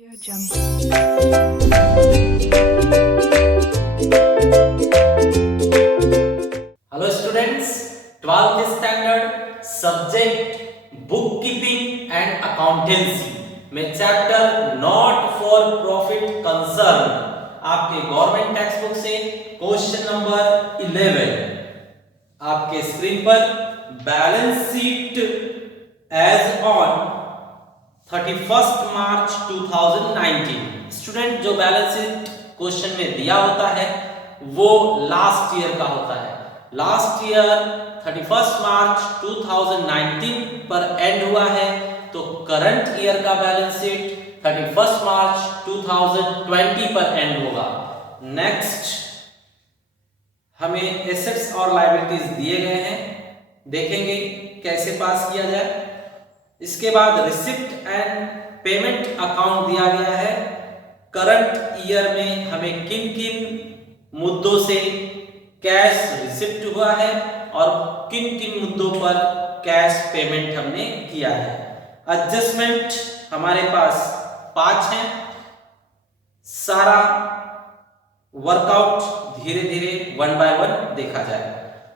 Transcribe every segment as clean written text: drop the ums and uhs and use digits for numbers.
Audio Jungle. Hello students, 12th standard subject book keeping and accountancy में chapter not for profit concern आपके government text book से question number 11 आपके screen पर balance sheet as on 31st March 2019। Student, जो balance sheet question में दिया होता है वो लास्ट ईयर का होता है। लास्ट ईयर 31st मार्च 2019 पर एंड हुआ है, तो करंट ईयर का बैलेंस शीट 31st मार्च 2020 पर एंड होगा। नेक्स्ट हमें एसेट्स और लायबिलिटीज दिए गए हैं, देखेंगे कैसे पास किया जाए। इसके बाद रिसिप्ट एंड पेमेंट अकाउंट दिया गया है। करंट ईयर में हमें किन किन मुद्दों से कैश रिसिप्ट हुआ है और किन किन मुद्दों पर कैश पेमेंट हमने किया है। एडजस्टमेंट हमारे पास 5 हैं। सारा वर्कआउट धीरे धीरे 1 बाय 1 देखा जाए।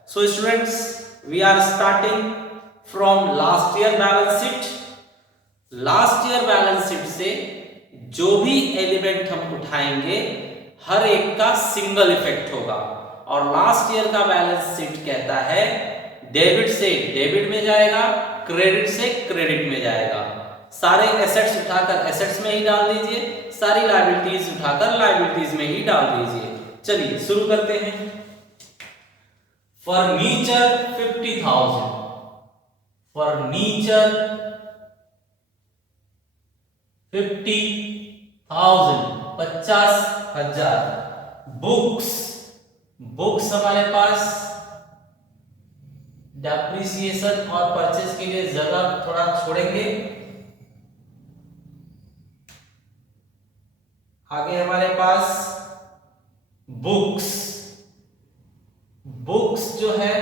So students, we are starting from last year balance sheet. Last year balance sheet से जो भी एलिमेंट हम उठाएंगे हर एक का सिंगल इफेक्ट होगा। और लास्ट ईयर का बैलेंस शीट कहता है डेबिट से डेबिट में जाएगा, क्रेडिट से क्रेडिट में जाएगा। सारे एसेट्स उठाकर एसेट्स में ही डाल दीजिए, सारी लायबिलिटीज उठाकर लायबिलिटीज में ही डाल दीजिए। चलिए शुरू करते हैं। Furniture 50,000, furniture 50,000 50,000। बुक्स, बुक्स हमारे पास डेप्रिसिएशन और परचेज के लिए जगह थोड़ा छोड़ेंगे। आगे हमारे पास बुक्स, बुक्स जो है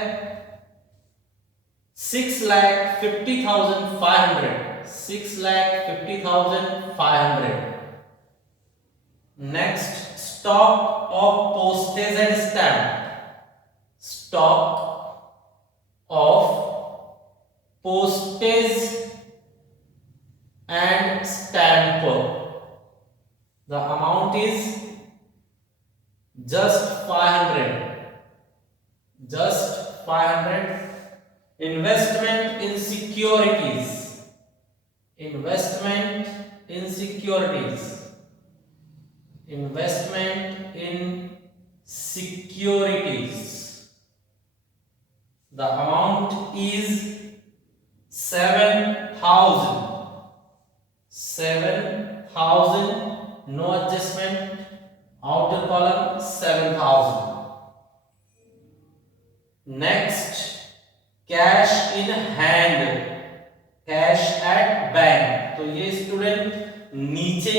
6,50,500, 6,50,500। Next stock of postage and stamp, stock of postage and stamp, the amount is just 500, just 500। investment in securities, investment in securities, investment in securities, the amount is 7,000, 7,000। no adjustment, outer column 7,000। next cash in hand, cash at bank। तो ये student नीचे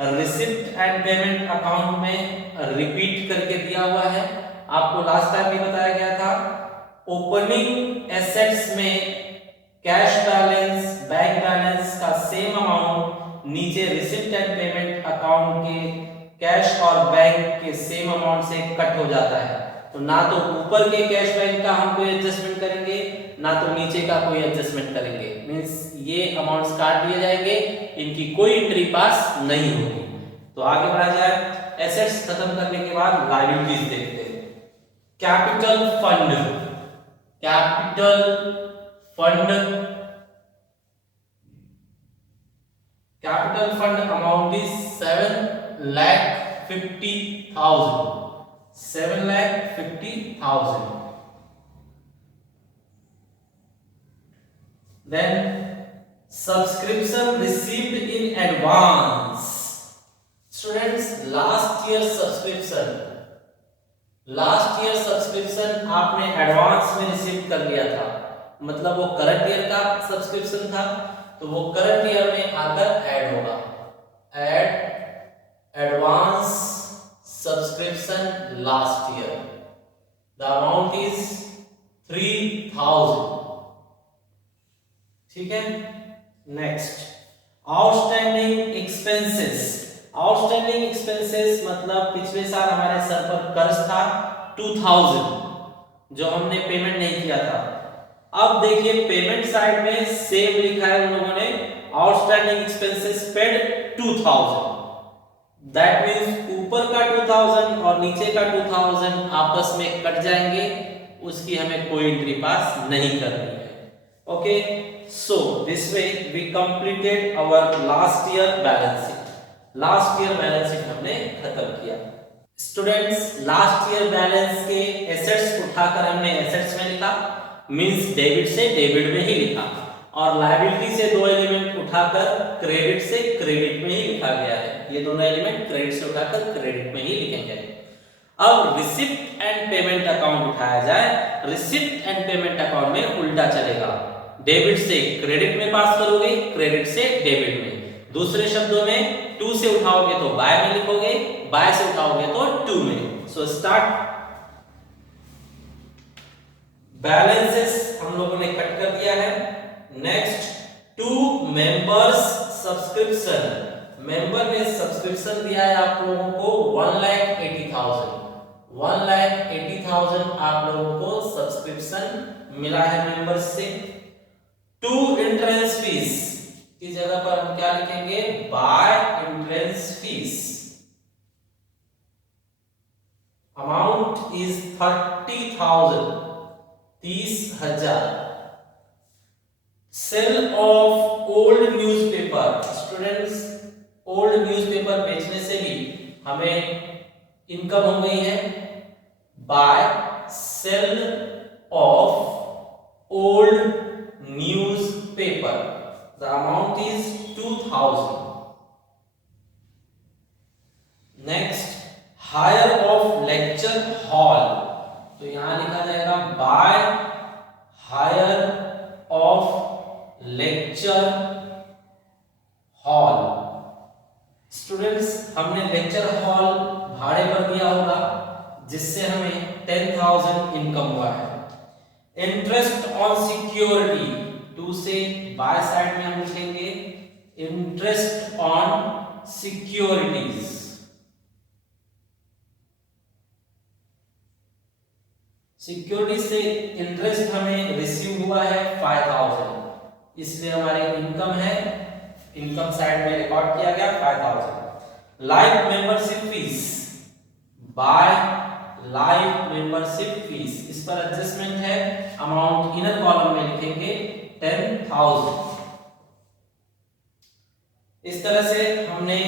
receipt and payment account में repeat करके दिया हुआ है। आपको last time भी बताया गया था, ओपनिंग एसेट्स में कैश बैलेंस बैंक बैलेंस का सेम अमाउंट नीचे रिसिप्ट एंड पेमेंट अकाउंट के कैश और बैंक के सेम अमाउंट से कट हो जाता है। तो ना तो ऊपर के कैश बैंक का हम कोई एडजस्टमेंट करेंगे, ना तो नीचे का कोई एडजस्टमेंट करेंगे। मींस ये अमाउंट्स काट दिए जाएंगे, इनकी कोई एंट्री पास नहीं होगी। तो आगे बढ़ा जाए। एसेट्स खत्म करने के बाद लायबिलिटीज देखते हैं। Capital fund, capital fund, capital fund amount is 7,50,000, 7,50,000। then subscription received in advance। students, last year subscription आपने एडवांस में रिसीव कर लिया था, मतलब वो करंट ईयर का सब्सक्रिप्शन था, तो वो करंट ईयर में आकर ऐड होगा। Add advance subscription last year, the amount is 3,000। ठीक है। Next outstanding expenses, outstanding expenses मतलब पिछले साल हमारे सर पर कर्ज था 2000 जो हमने पेमेंट नहीं किया था। अब देखिए पेमेंट साइड में सेम लिखा है उन लोगों ने, outstanding expenses paid 2000। That means ऊपर का 2000 और नीचे का 2000 आपस में कट जाएंगे, उसकी हमें कोई एंट्री पास नहीं करनी है। Okay, so this way we completed our last year balance sheet. Last year balance sheet हमने खत्म किया। स्टूडेंट्स, लास्ट ईयर बैलेंस के एसेट्स उठाकर हमने एसेट्स में लिखा, मींस डेबिट से डेबिट में ही लिखा, और लायबिलिटी से दो एलिमेंट उठाकर क्रेडिट से क्रेडिट में ही लिखा गया है। ये दोनों एलिमेंट क्रेडिट से उठाकर क्रेडिट में ही लिखेंगे। अब रिसिप्ट एंड पेमेंट अकाउंट उठाया जाए। रिसिप्ट एंड पेमेंट अकाउंट में उल्टा चलेगा, डेबिट से क्रेडिट में पास करोगे, क्रेडिट से डेबिट में। दूसरे शब्दों में टू से उठाओगे तो बाय में लिखोगे, बाय से उठाओगे तो टू में। So start. बैलेंसेस हम लोगों ने कट कर दिया है। Next, to members subscription. Member में सब्सक्रिप्शन दिया है आप लोगों को 1,80,000। 1,80,000 आप लोगों को सब्सक्रिप्शन मिला है मेंबर्स से। टू एंट्रेंस फीस की जगह पर हम क्या लिखेंगे, by entrance fees. Amount is 30,000, 30,000। Sale of old newspaper. Students, old newspaper बेचने से भी हमें इनकम हो गई है। By sale of old newspaper, the amount is 2,000। Next, hire of lecture hall, तो यहां लिखा जाएगा by hire of lecture hall. Students, हमने लेक्चर हॉल भाड़े पर दिया होगा, जिससे हमें 10,000 इनकम हुआ है। इंटरेस्ट ऑन सिक्योरिटी, टू से बाय साइड में हम लिखेंगे इंटरेस्ट ऑन सिक्योरिटीज। सिक्योरिटी से इंटरेस्ट हमें रिसीव हुआ है 5,000, इसलिए हमारी इनकम है, इनकम साइड में रिकॉर्ड किया गया 5,000। Life membership fees, bye life membership fees, इस पर एडजस्टमेंट है, अमाउंट इनर कॉलम में लिखेंगे 10,000। इस तरह से हमने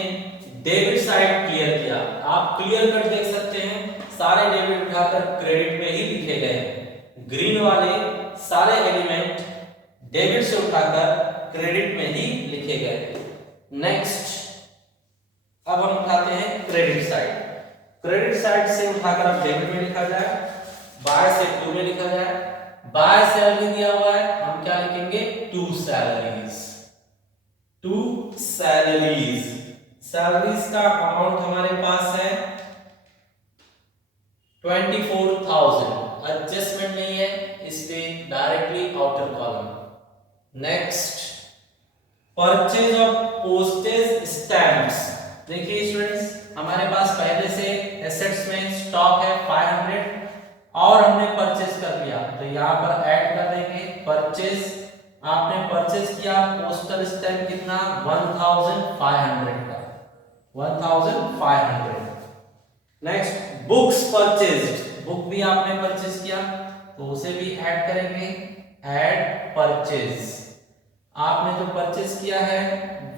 डेबिट साइड क्लियर किया। आप क्लियर कट देख सकते हैं, सारे डेबिट उठाकर क्रेडिट में ही लिखे गए हैं। ग्रीन वाले सारे एलिमेंट डेबिट से उठाकर क्रेडिट में ही लिखे गए। नेक्स्ट, अब हम उठाते हैं क्रेडिट साइड। क्रेडिट साइड से उठाकर अब डेबिट में लिखा जाए, बाय से टू में लिखा जाए। बाय सैलरी दिया हुआ है, हम क्या लिखेंगे, to salaries. To salaries, salaries का अमाउंट हमारे पास है 24,000, एडजस्टमेंट नहीं है इसलिए directly outer column. Next, purchase of postage stamps. देखिए स्टूडेंट्स, हमारे पास पहले से एसेट्स में स्टॉक है 500 और हमने परचेज कर लिया, तो यहाँ पर ऐड कर देंगे परचेज। आपने परचेज किया पोस्टल स्टैम्प कितना, 1,500 का, 1,500। नेक्स्ट, बुक्स परचेज्ड, बुक भी आपने परचेज किया तो उसे भी ऐड करेंगे, ऐड परचेज। आपने जो परचेज किया है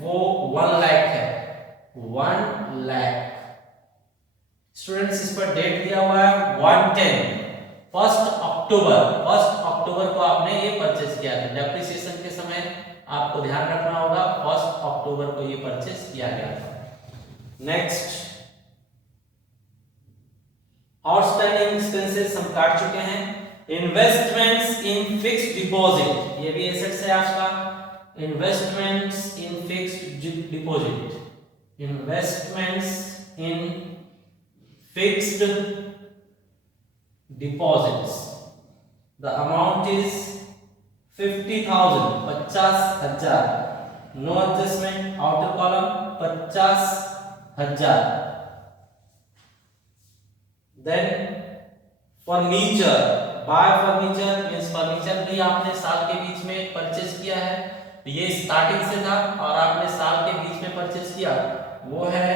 वो 1 लाख है, 1 लाख। स्टूडेंट्स, इस पर डेट दिया हुआ है 1/10, 1 अक्टूबर। 1 अक्टूबर को आपने ये परचेज किया था। डेप्रिसिएशन के समय आपको ध्यान रखना होगा 1 अक्टूबर को ये परचेज किया गया था। नेक्स्ट, आउटस्टैंडिंग एक्सपेंसेस हम काट चुके हैं। इन्वेस्टमेंट्स इन फिक्स्ड डिपॉजिट, ये भी एसेट्स है आपका। Investments in fixed deposit, investments in fixed deposits, the amount is 50,000, 50,000। No adjustment, outer column 50 हजार। Then furniture, by furniture means furniture भी आपने साल के बीच में परचेज किया है, ये स्टार्टिंग से था और आपने साल के बीच में परचेज किया, वो है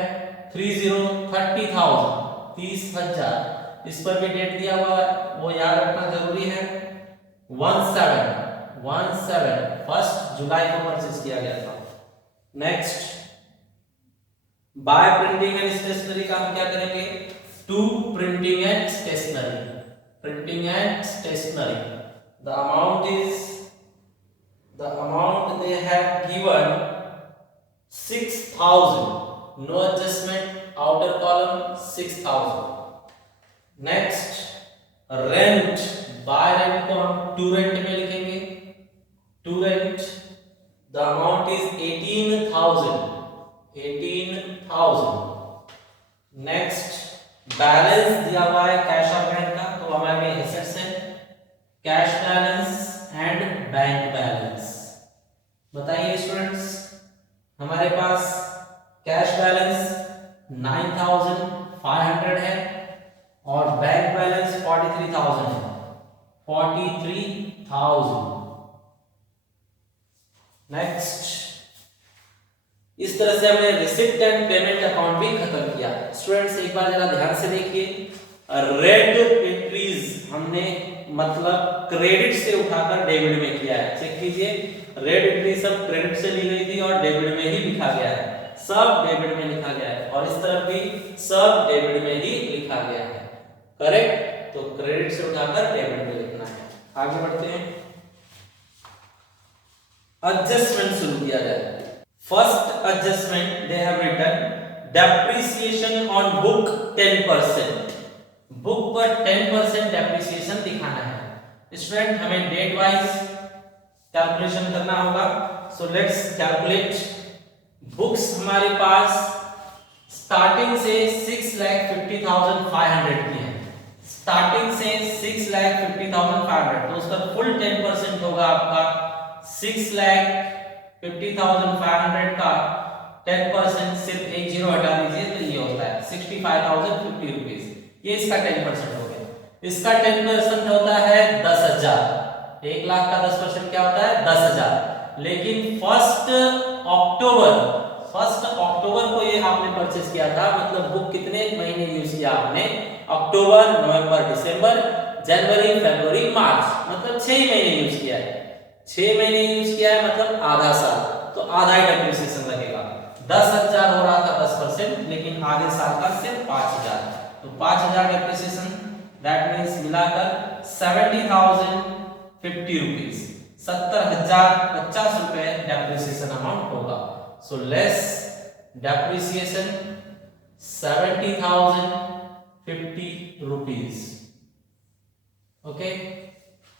30,000। इस पर भी डेट दिया हुआ है, वो याद रखना जरूरी है। 17 1 जुलाई को परचेज किया गया था। Next by printing and stationery का हम क्या करेंगे, to printing and stationery, printing and stationery the amount they have given 6,000, no adjustment, outer column 6,000। Next rent, by rent को हम टू रेंट में लिखेंगे, to rent the amount is 18,000। Next balance दिया हुआ है कैश और बैंक का, तो हमारे में एसेट्स है cash balance and bank balance. बताइए स्टूडेंट्स, हमारे पास कैश बैलेंस 9,500 है और बैंक बैलेंस 43,000 है, 43,000। नेक्स्ट इस तरह से हमने रिसिप्ट एंड पेमेंट अकाउंट भी खत्म किया। स्टूडेंट्स एक बार जरा ध्यान से देखिए, रेड एंट्रीज हमने मतलब क्रेडिट से उठाकर डेबिट में किया है। चेक कीजिए, रेड एंट्री सब क्रेडिट से ली गई थी और डेबिट में ही लिखा गया है, सब डेबिट में लिखा गया है, और इस तरफ भी सब डेबिट में ही लिखा गया है। करेक्ट, तो क्रेडिट से उठाकर डेबिट में लिखना है। आगे बढ़ते हैं, एडजस्टमेंट शुरू किया जाए। First adjustment they have written depreciation on book 10%, book पर 10% डेप्रिसिएशन दिखाना है। स्टूडेंट हमें डेट वाइज कैलकुलेशन करना होगा, सो लेट्स कैलकुलेट। बुक्स हमारे पास स्टार्टिंग से 6,50,500 की है, स्टार्टिंग से 6,50,500, तो उसका फुल 10% होगा आपका 6,50,500 का 10%, सिर्फ एक जीरो हटा दीजिए तो ये होता है 65,050 रुपीज, ये इसका 10% हो गया। इसका 10% होता है 10,000, 1,00,000 का 10% क्या होता है 10,000। लेकिन फर्स्ट अक्टूबर को ये आपने परचेस किया था, मतलब बुक कितने महीने यूज किया आपने, अक्टूबर, नवंबर, दिसंबर, जनवरी, फरवरी, मार्च, मतलब 6 महीने यूज किया है। 6 महीने यूज किया है मतलब आधा साल, तो आधा ही डेप्रिसिएशन लगेगा। 10,000 हो रहा था 10%, लेकिन आधे साल का सिर्फ 5,000, तो 5,000 डेप्रिसिएशन, दैट मींस मिलाकर 70,050 रुपीस, 70,050 रुपए डेप्रिसिएशन अमाउंट होगा। So less depreciation 70,050 rupees. Okay,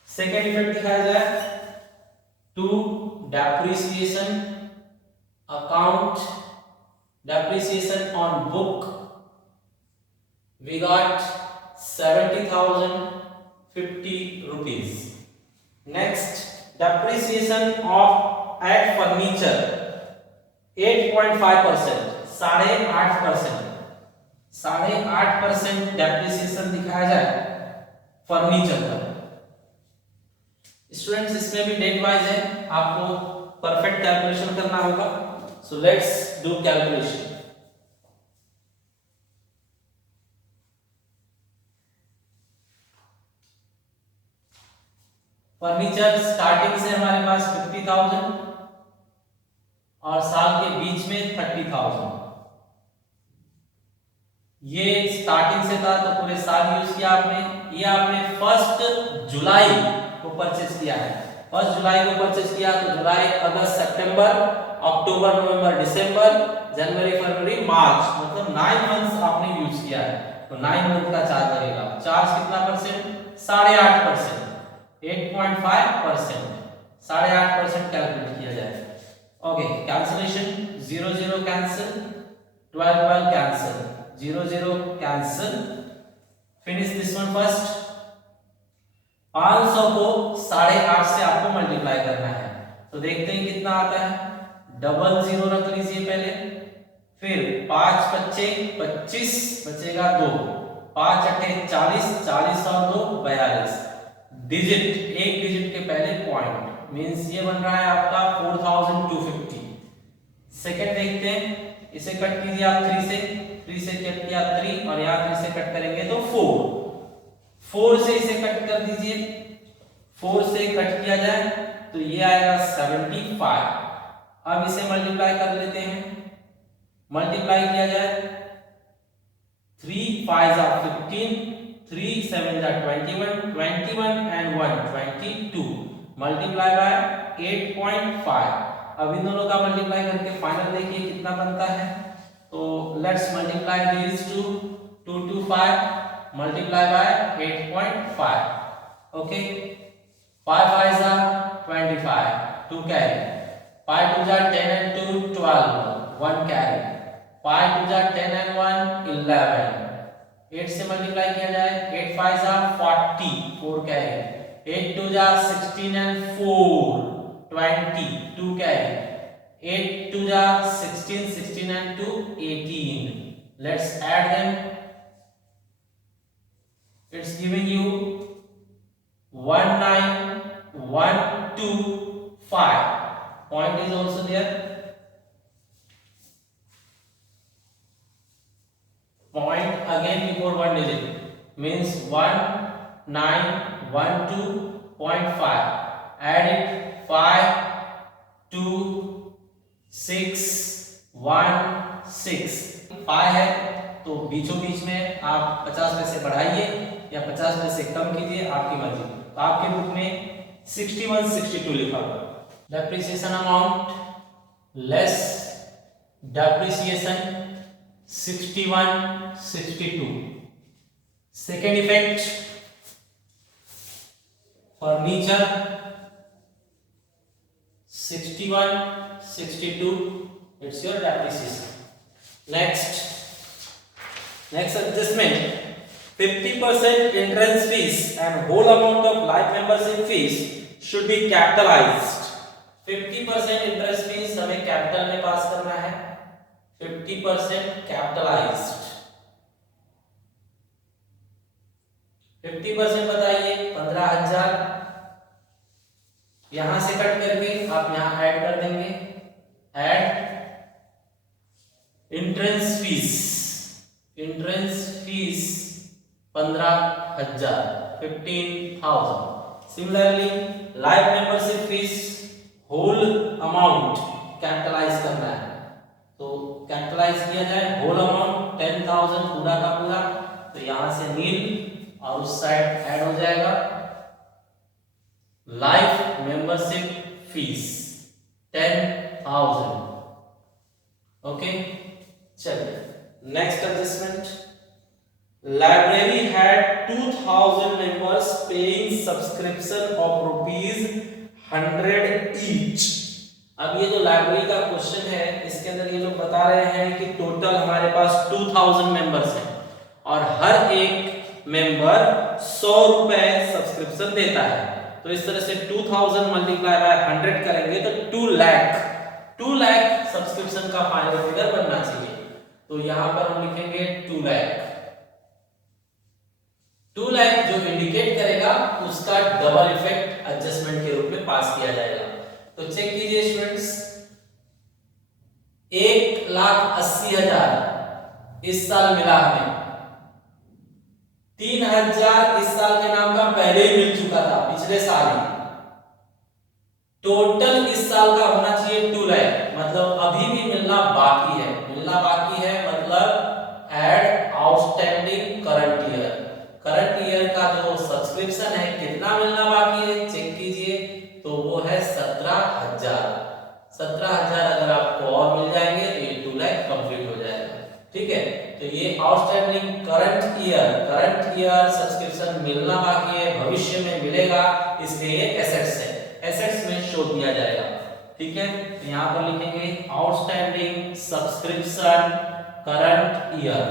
second effect दिखाया जाए, to depreciation account, depreciation on book we got 70,050 rupees. Next, depreciation of at furniture 8.5%, 8.5% depreciation दिखाया जाए फर्नीचर पर। स्टूडेंट्स इसमें भी डेट वाइज है, आपको परफेक्ट कैलकुलेशन करना होगा। So let's do calculation. Furniture starting से हमारे पास 50,000 और साल के बीच में 30,000। ये स्टार्टिंग से था तो पूरे साल यूज किया आपने। ये आपने 1 जुलाई को परचेज किया है, 1 जुलाई को परचेज किया, तो जुलाई, अगस्त, सितंबर, अक्टूबर, नवंबर, दिसंबर, जनवरी, फरवरी, मार्च, मतलब 9 मंथ्स आपने यूज किया है, तो 9 मंथ का चार्ज लगेगा। चार्ज कितना परसेंट, 8.5%, 8.5%, 8.5% कैलकुलेट किया जाए। Okay, cancellation, 0 0 cancel, 12 12 cancel, 0 0 cancel. Finish this one first. 500 को 8.5 से आपको मल्टीप्लाई करना है, तो देखते हैं कितना आता है। 00 रख लीजिए पहले, फिर 5 बच्चे 25 बचेगा 2, 5 अट्ठे 40, 40 और 2 42 डिजिट, एक डिजिट के पहले पॉइंट मींस ये बन रहा है आपका 4250। सेकंड देखते हैं, इसे कट कीजिए आप 3 से, 3 से कट किया 3 और यहाँ 3 से कट करेंगे तो 4, 4 से इसे कट कर दीजिए, 4 से कट किया जाए तो ये आएगा 75। अब इसे मल्टीप्लाई कर लेते हैं, मल्टीप्लाई किया जाए 3 5 are 15, 3 7 are 21, 21 and 1 22 multiply by 8.5। अब इन दोनों का मल्टीप्लाई करके फाइनल देखिए कितना बनता है। तो let's multiply this to 2 to 5 multiply by 8.5। Okay 5 5 are 25, 2 carry, 5 2 are 10 and 2 12, 1 carry, 5 2 are 10 and 1 11, 8 से मल्टीप्लाई किया जाए 8 5 are 40, 4 carry, 8 2 are 16 and 4 20, 2 carry, 8 2 are 16, 16 and 2 18। Let's add them, it's giving you 19125, point is also there, point again before one digit means 1912.5, add it 5 2 6 1 6, 5 है तो बीचों बीच में आप 50 में से बढ़ाइए या 50 में से कम कीजिए, आपकी मर्जी। तो आपके बुक में 61 62 लिखा हुआ। Depreciation amount less depreciation 61 62। Second effect furniture 61 62, it's your depreciation. Next adjustment, 50% entrance fees and whole amount of life membership fees should be capitalized। 50% interest fees हमें कैपिटल में पास करना है, 50% कैपिटलाइज्ड। 50% बताइए 15,000, यहां से कट करके आप यहां ऐड कर देंगे, add entrance fees 15,000 15,000। Similarly life membership fees whole amount capitalize करना है, तो कैपिटलाइज किया जाए होल अमाउंट 10,000 पूरा का पूरा, तो यहां से नील और उस साइड ऐड हो जाएगा लाइफ मेंबरशिप फीस 10,000। ओके चलिए next adjustment, library had 2,000 members paying subscription of ₹100 each. अब ये जो लाइब्रेरी का क्वेश्चन है इसके अंदर ये लोग बता रहे हैं कि टोटल हमारे पास 2,000 मेंबर्स हैं और हर एक मेंबर 100 रुपए सब्सक्रिप्शन देता है। तो इस तरह से 2000 मल्टीप्लाई बाय 100 करेंगे तो 2 लाख सब्सक्रिप्शन का फाइनल फिगर बनना चाहिए। तो यहां पर हम लिखेंगे 2 लाख जो इंडिकेट करेगा उसका डबल इफेक्ट एडजस्टमेंट के रूप में पास किया जाएगा। तो चेक कीजिए स्टूडेंट्स, 1,80,000 इस साल मिला हमें, 3,000 इस साल के नाम का पहले ही मिल चुका था पिछले साल ही। टोटल इस साल का होना चाहिए 2 लाख, मतलब अभी भी मिलना बाकी है मतलब ऐड आउटस्टैंडिंग करंट ईयर का जो सब्सक्रिप्शन है कितना मिलना बाकी है चेक कीजिए, तो वो है 17,000। 17,000 अगर आपको और मिल जाएंगे तो ये 2 लाख कंप्लीट हो जाएगा। ठीक है, तो ये आउटस्टैंडिंग करंट ईयर सब्सक्रिप्शन मिलना बाकी है, भविष्य में मिलेगा, इसलिए ये एसेट्स है, एसेट्स में शो किया जाएगा। ठीक है, तो यहां पर लिखेंगे outstanding subscription current year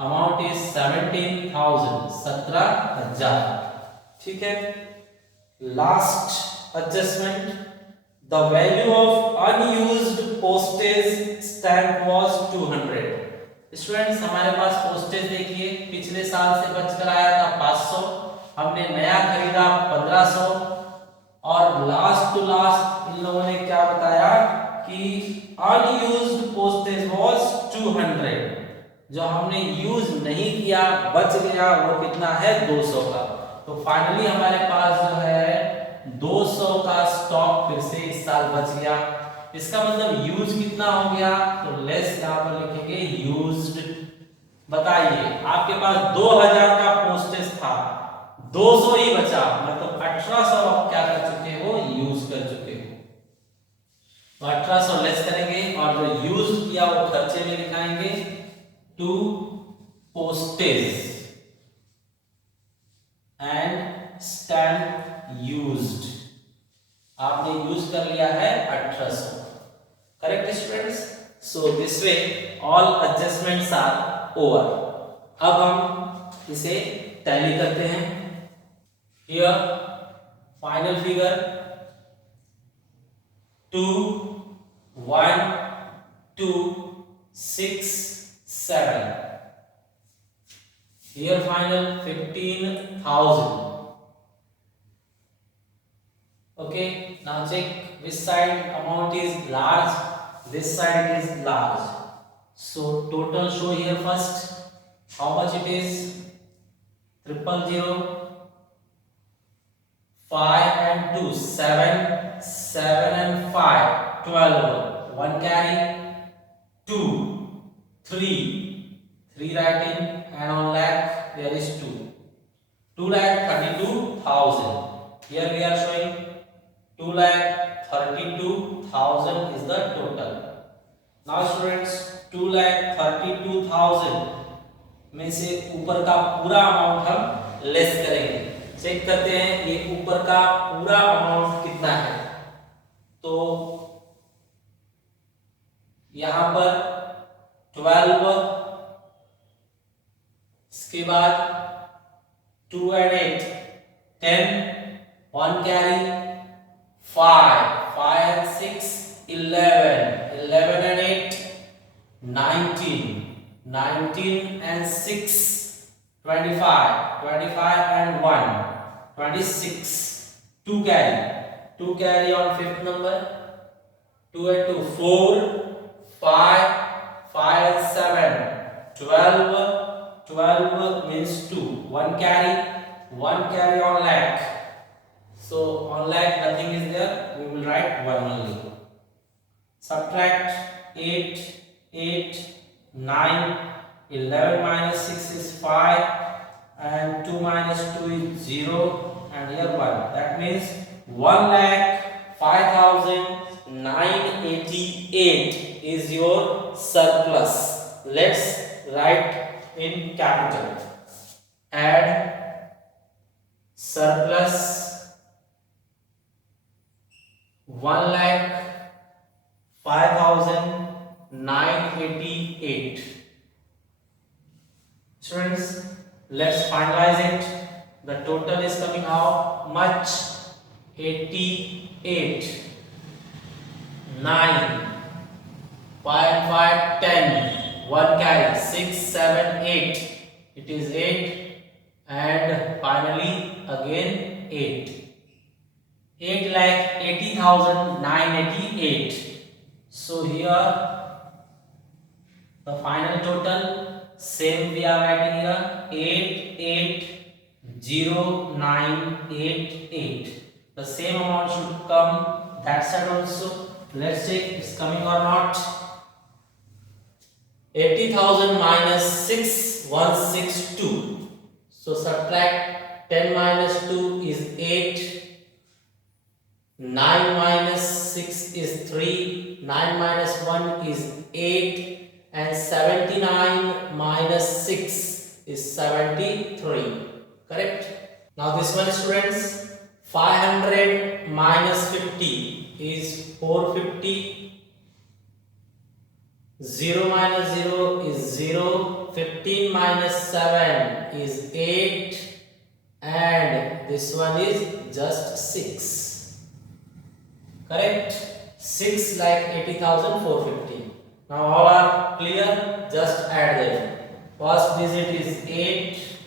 amount is 17,000। ठीक है, last adjustment The value of unused postage stamp was 200. Students हमारे पास पोस्टेज देखिए पिछले साल से बचकर आया था 500, हमने नया खरीदा 1500 और लास्ट टू लास्ट इन लोगों ने क्या बताया कि अनयूज्ड पोस्टेज वाज 200, जो हमने यूज नहीं किया बच गया वो कितना है 200 का। तो फाइनली हमारे पास जो है 200 का स्टॉक फिर से इस साल बच गया। इसका मतलब यूज कितना हो गया, तो लेस यहां पर लिखेंगे यूज्ड। बताइए आपके पास 2000 का पोस्टेज था, 200 ही बचा, मतलब 1800 आप क्या कर चुके हो, यूज कर चुके हो। तो 1800 लेस करेंगे और जो यूज किया वो खर्चे में लिखाएंगे to postage and stamp used. आपने यूज कर लिया है 1800। Correct students? So this way all adjustments are over. अब हम इसे टैली करते हैं। Here final figure 2 1 2 6 7। Here final 15,000. Okay, now check which side amount is large. This side is large. So total show here first. How much it is? 000 5 and 2 7 7 and 5 12 1 carry 2 3 3 writing and on lakh there is 2,32,000. Here we are showing 2,32,000 is the total. Now students 2,32,000 में से ऊपर का पूरा amount हम less करेंगे। Check करते हैं ये ऊपर का पूरा अमाउंट कितना है। तो यहां पर 12, इसके बाद 2 and 8 10 1 carry 5 5 and 6 11 11 and 8 19 19 and 6 25 25 and 1 26 2 carry on fifth number 2 and 2 4 5 5 and 7 12 12 means 2 1 carry on lakh. So on lakh nothing is there, we will write 1 only. Subtract 8 8 9 11 minus 6 is 5 and 2 minus 2 is 0 and here 1. That means 1,05,988 is your surplus. Let's write in capital. Add surplus 1,05,988. Students, let's finalize it. The total is coming how much? 88 9 5 5 10 1 carry 6 7 8, it is 8 and finally again 8 8,80,988. So here the final total same we are writing here 880988. The same amount should come that side also. Let's check it's coming or not. 80,000 minus 6162. So subtract 10 minus 2 is 8. 9 minus 6 is 3. 9 minus 1 is 8. And 79 minus 6 is 73. Correct? Now this one, students, 500 minus 50 is 450. 0 minus 0 is 0. 15 minus 7 is 8. And this one is just 6. Correct? 6 like 80,450. Now all are clear? Just add them. First digit is 8.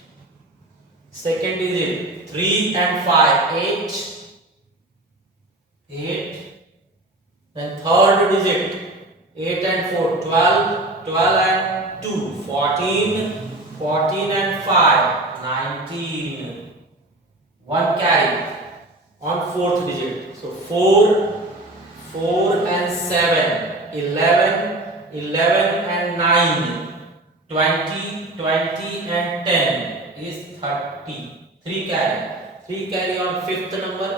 Second digit 3 and 5. 8. 8. Then third digit 8 and 4. 12. 12 and 2. 14. 14 and 5. 19. One carry on fourth digit. So 4, 4 and 7, 11, 11 and 9, 20, 20 and 10 is 30. 3 carry. 3 carry on fifth number.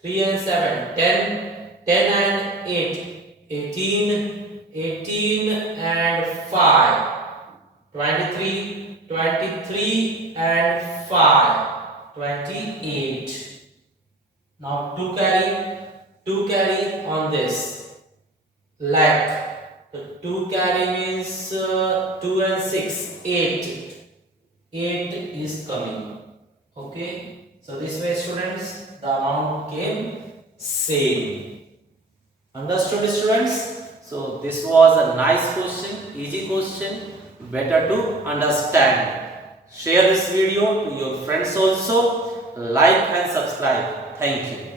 3 and 7, 10, 10 and 8, 18, 18 and 5, 23, 23 and 5. 28. Now 2 carry on this leg. The 2 carry means 2 and 6, 8. 8 is coming. Okay. So this way, students, the amount came same. Understood, students? So this was a nice question, easy question, better to understand. Share this video to your friends also. Like and subscribe. Thank you.